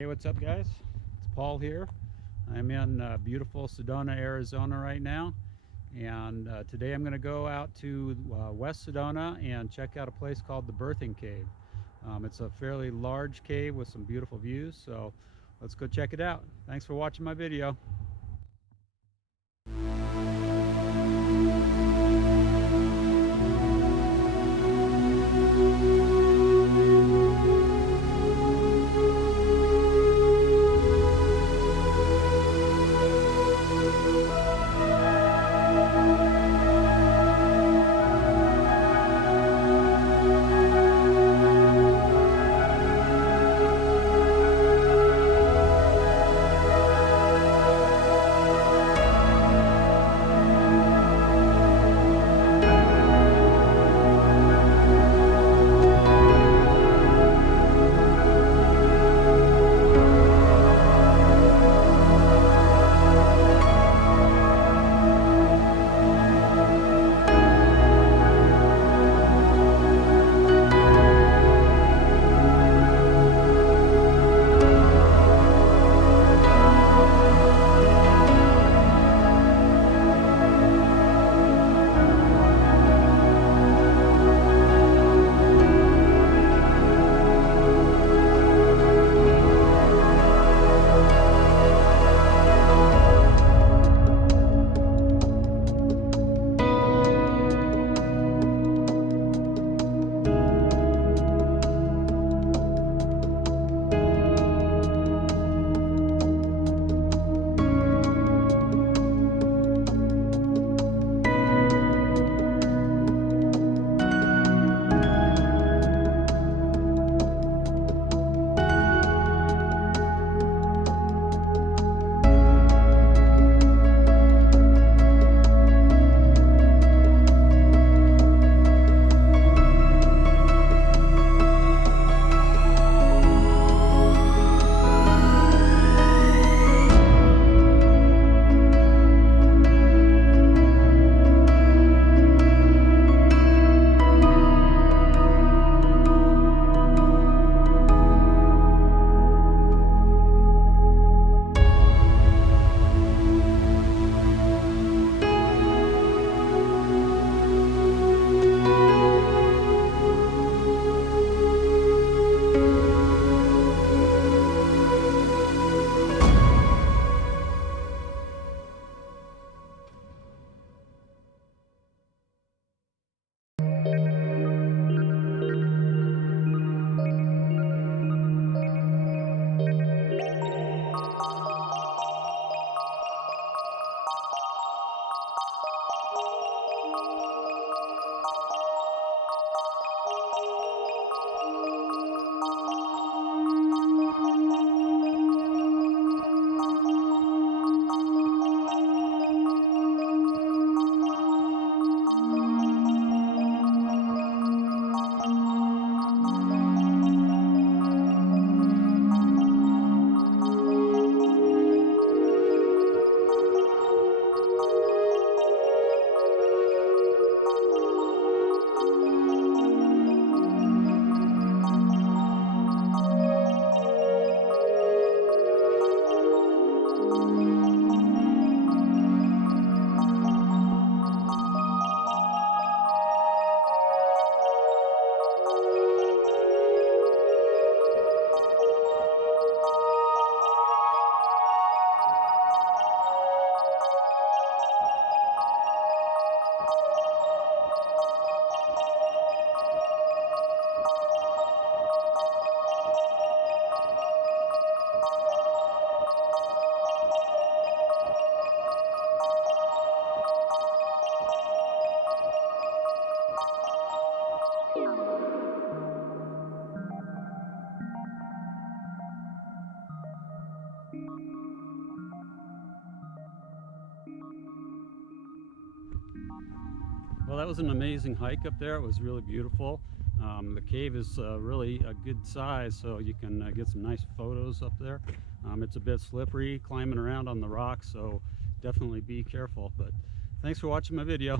Hey, what's up, guys? It's Paul here. I'm in beautiful Sedona, Arizona right now, and today I'm going to go out to West Sedona and check out a place called the Birthing Cave. It's a fairly large cave with some beautiful views, so let's go check it out. Thanks for watching my video. Well, that was an amazing hike up there. It was really beautiful. The cave is really a good size, so you can get some nice photos up there. It's a bit slippery climbing around on the rocks, so definitely be careful. But thanks for watching my video.